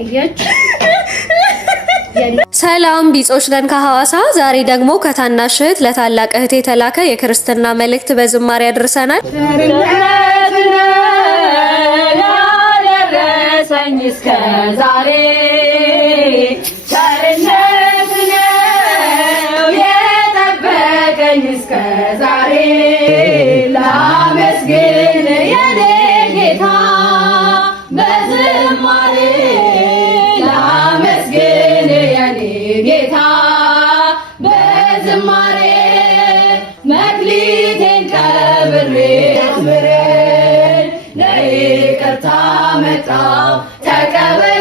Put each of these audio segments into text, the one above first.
ያየች ሰላም ቢጾች ነን ከሐዋሳ ዛሬ ደግሞ ከታናሽ እህት ለታላቅ እህት የተላከ የክርስትና መልእክት በዝማሬ ያደርሰናል። ያደረሰኝ እስከ ዛሬ ቸርነት ነው የጠበቀኝ እስከ ዛሬ ላመስግን የኔ ጌታ በዝማሬ ላመስግን የኔ ጌታ በዝማሬ መክሊቴን ቀብሬ አክብረኝ ለይቅርታ መጣሁ ተቀበለኝ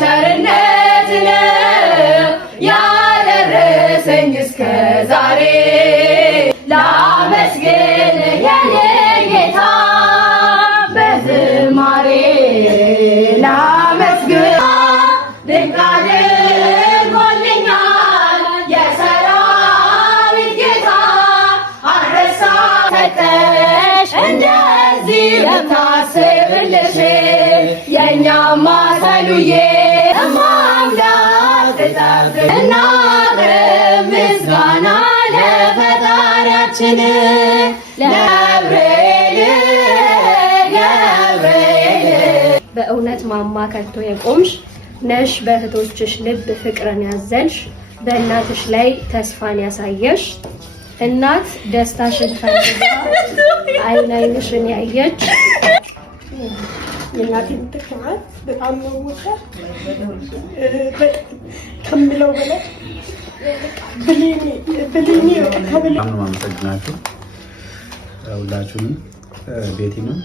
ቸርነት ነው ያደረሰኝ እስከ ዛሬ ላመስግን የኔ ጌታ በዝማሬ ላመስግን ድንቅ አድርጎልኛል የሰራዊት ጌታ አንበሳ ሰጠሽ እንደዚህ ለምታስብልሽ የእኛማ ሰሉዬ እማምላክ ትጠብቅ እናቅርብ ምስጋና ለፈጣሪያችን ገብርኤል በእውነት ማማ ከቶ የቆምሽ ነሽ በእህቶችሽ ልብ ፍቅርን ያዘልሽ በእናትሽ ላይ ተስፋን ያሳየሽ እናት ደስታሽን ፈልጋ አይን አይንሽን ያየች የእናቴ ምትክናት በጣም ነው ወጣ ከምለው በላይ ብሌኒ ከብሌኒ ማመሰግናችሁ ሁላችሁንም ቤቲንም